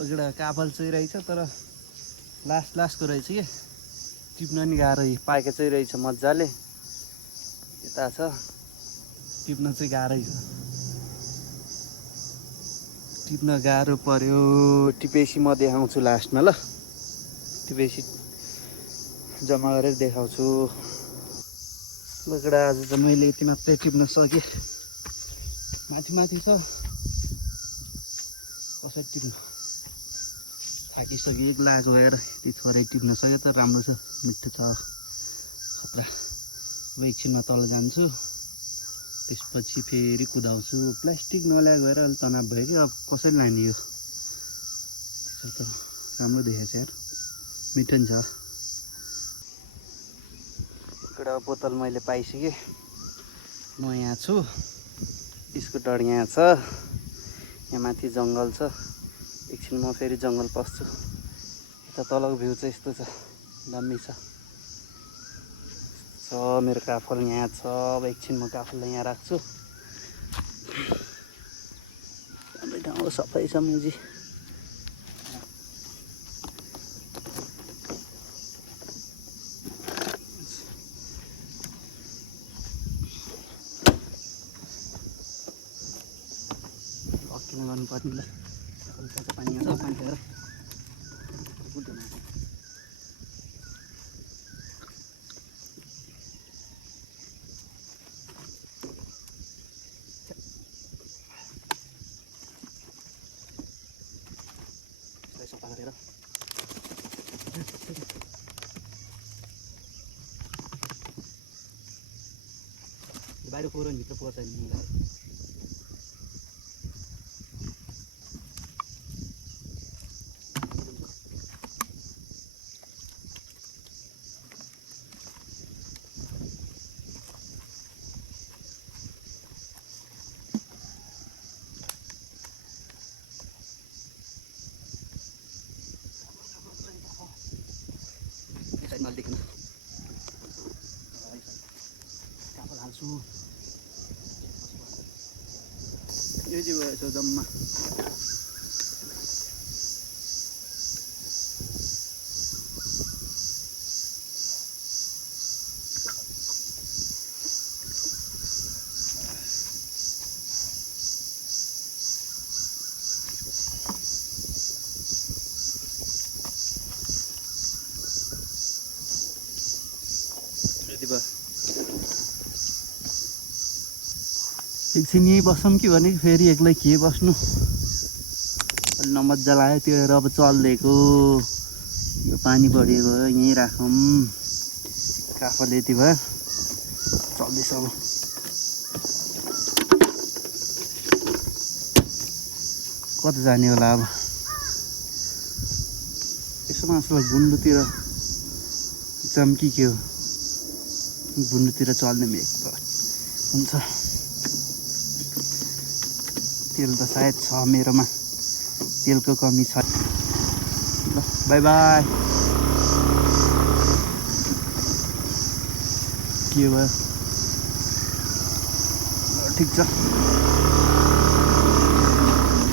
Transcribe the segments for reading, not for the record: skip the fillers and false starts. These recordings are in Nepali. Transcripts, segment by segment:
एउटा काफल चाहिँ रहेछ तर लास्टको रहेछ कि टिप्न नि गाह्रो पाके चाहिँ रहेछ मजाले यता छ टिप्न चाहिँ गाह्रै छ टिप्न गाह्रो पर्यो टिपेसी म देखाउँछु लास्टमा ल टिपेसी जम्मा गरेर देखाउँछु लगडा आज त मैले यति मात्रै टिप्न सकेँ माथि छ कसरी टिप्नु थाकिसक्यो एक लागो गएर यति थोरै टिप्न सक्यो त राम्रो छ मिठो छ खतरा अब एकछिनमा तल जान्छु त्यसपछि फेरि कुदाउँछु प्लास्टिक नल्याएको भएर अलिक तनाव भयो कि अब कसरी लाने यो त्यसो त राम्रो देखेछ यार मिठो नि छ एउटा बोतल मैले पाइसकेँ म यहाँ छु स्कुटर यहाँ छ यहाँ माथि जङ्गल छ एकछिन म फेरि जङ्गल पस्छु यता तलको भ्यू चाहिँ यस्तो छ दामी छ मेरो काफल यहाँ छ अब एकछिन म काफललाई यहाँ राख्छु राम्रै ठाउँ सफै छ मुजी अकिन गर्नुपर्ने ल पानी छ पानी खाएर सफा गरेर बाहिर फोहोर भित्र पोर्छ नि नलिकन काफल हाल्छु यो चाहिँ भएछ जम्मा एकछिन यहीँ बसौँ कि भने फेरि एक्लै के बस्नु अलि नमजा लाग्यो त्यो अब चल्दिएको यो पानी बढेको यहीँ राखौँ काफल यति भयो चल्दैछ अब कता जाने होला अब यसो मासुलाई गुन्डुतिर चम्की के हो गुन्डुतिर चल्ने मेघ हुन्छ तेल त सायद छ मेरोमा तेलको कमी छ ल बाई बाई के भयो ठिक छ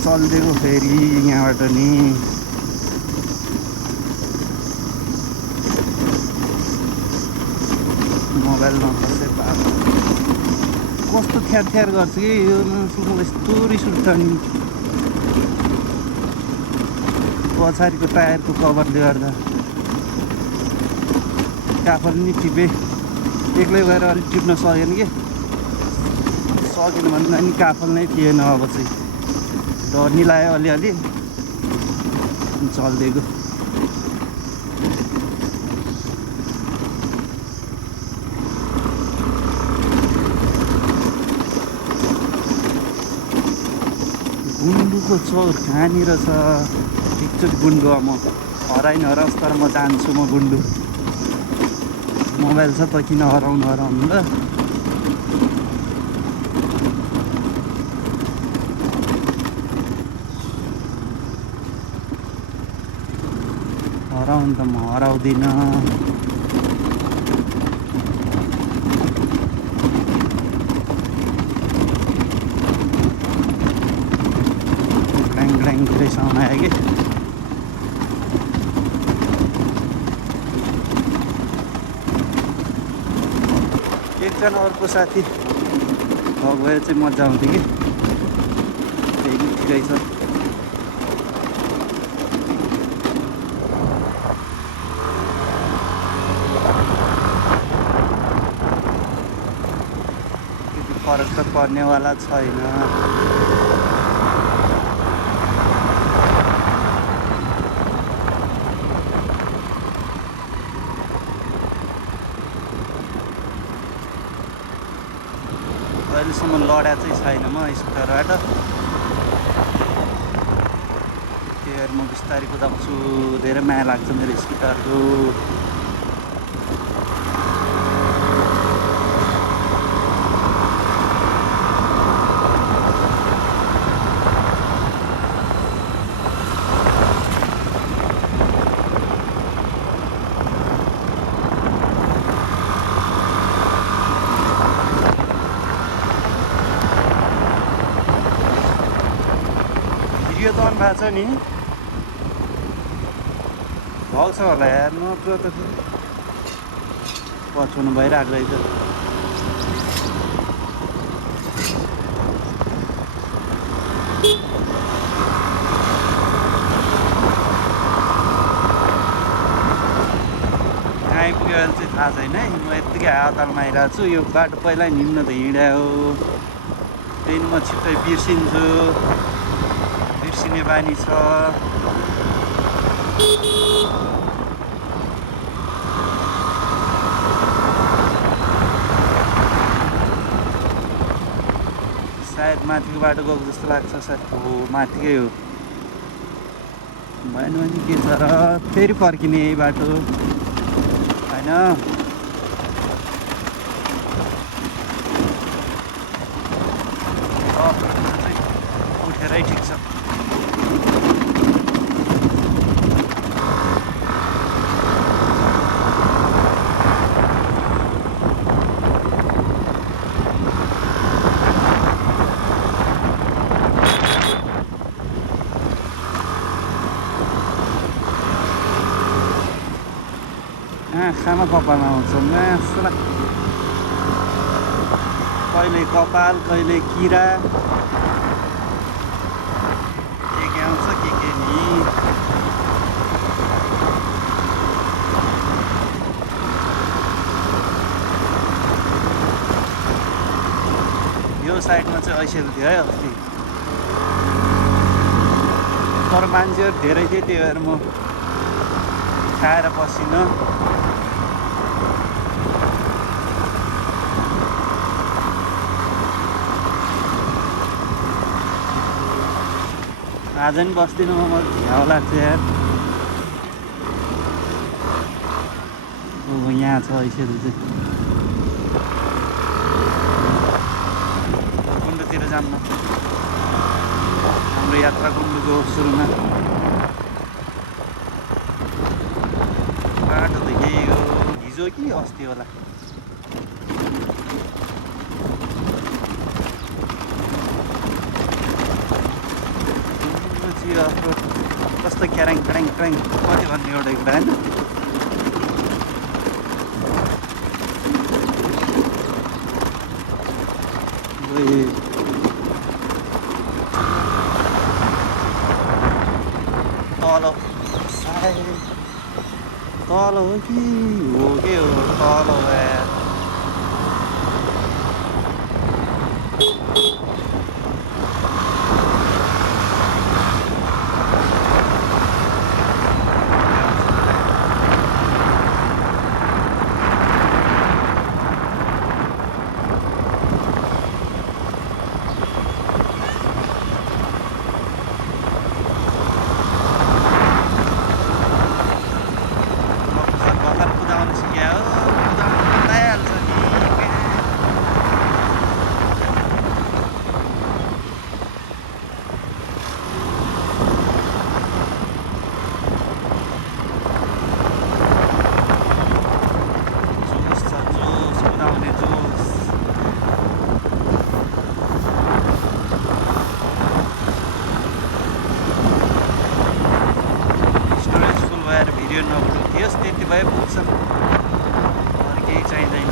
चल्दिएको फेरि यहाँबाट नि मोबाइलमा कसै कस्तो थ्यार गर्छ कि यो मलाई यस्तो रिस उठ्छ नि पछाडिको टायरको कभरले गर्दा काफल नि टिपे एक्लै भएर अलिक टिप्न सकेन कि सकेन भन्दा नि काफल नै थिएन अब चाहिँ डर नि लाग्यो अलिअलि चल्दिएको गुन्डुको चौर कहाँनिर छ एकचोटि गुन्डु म हराओस् तर म जान्छु म गुन्डु मोबाइल छ त किन हराउनु ल हराउनु त म हराउँदिनँ ग्ल्याङ धेरै सामान आयो कि एकजना अर्को साथी भएको भए चाहिँ मजा आउँथ्यो कि त्यही ठिकै छ त्यति फरक त पर्नेवाला छैन अहिलेसम्म लडा चाहिँ छैन म स्कुटरबाट त्यही भएर म बिस्तारै कुदाउँछु धेरै माया लाग्छ मेरो स्कुटरको भिडियो त अन भएको छ नि भाउ छ होला यार नत्र त पछाउनु भइरहेको रहेछ आइपुग्यो अहिले चाहिँ थाहा छैन है म यत्तिकै हावातालमा आइरहेको छु यो बाटो पहिला हिँड्न त हिँड्या हो त्यही म छिट्टै बिर्सिन्छु बिर्सिने बानी छ सायद माथिको बाटो गएको जस्तो लाग्छ सायद हो माथिकै हो भएन भने के छ र फेरि फर्किने यही बाटो होइन उठेरै ठिक छ आँखामा कपाल आउँछ मासुला कहिले कपाल कहिले किरा के आउँछ के नि यो साइडमा चाहिँ ऐसेल थियो है अस्ति तर मान्छेहरू धेरै थियो त्यही भएर म खाएर पसिनँ आज पनि बस्दिनँ म झ्याउ लाग्छ यार यहाँ छ ऐसेल चाहिँ कुण्डतिर जान्न हाम्रो यात्रा कुण्डको सुरुमा बाटो त यही हो हिजो कि अस्ति होला कस्तो क्याराङ क्याराङ क्याराङ कति भन्ने एउटा कुरा होइन तल सायद तल हो कि हो के हो तल हो यार त्यति भए पुग्छ अरू केही चाहिँदैन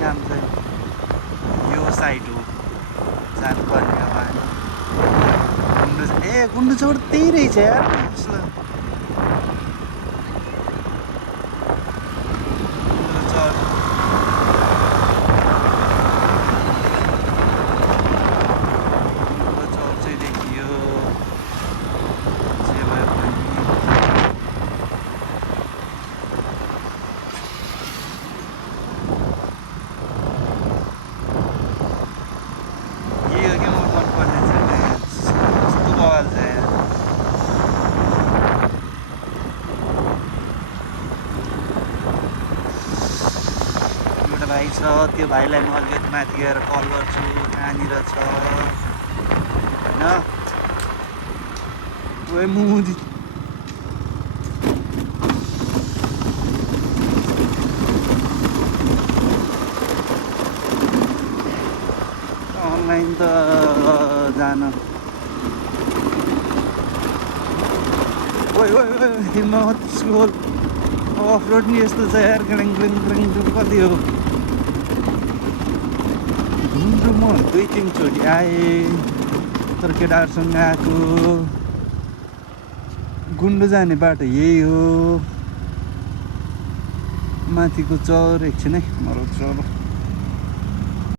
काम चाहिँ यो साइड हो जानुपर्ने अब हामी गुन्डु चौर त्यही रहेछ यार यसो गुन्डु चौर चाहिँ देखियो जे भए पनि यही हो क्या म मनपर्ने चाहिँ कस्तो बवाल छ यहाँ एउटा भाइ छ त्यो भाइलाई म अलिकति माथि गएर कल गर्छु कहाँनिर छ होइन ओए मुदी अनलाइन त जान ओइ ओइ ओइ हिम्मत स्लोल अफ रोड नि यस्तो छ यार ग्लिङ ग्लिङ ग्लिङ कति हो घुम्नु म 2-3 चोटि आएँ तर केटाहरूसँग आएको गुन्डु जाने बाटो यही हो माथिको चौर एकछिन है मरो चौर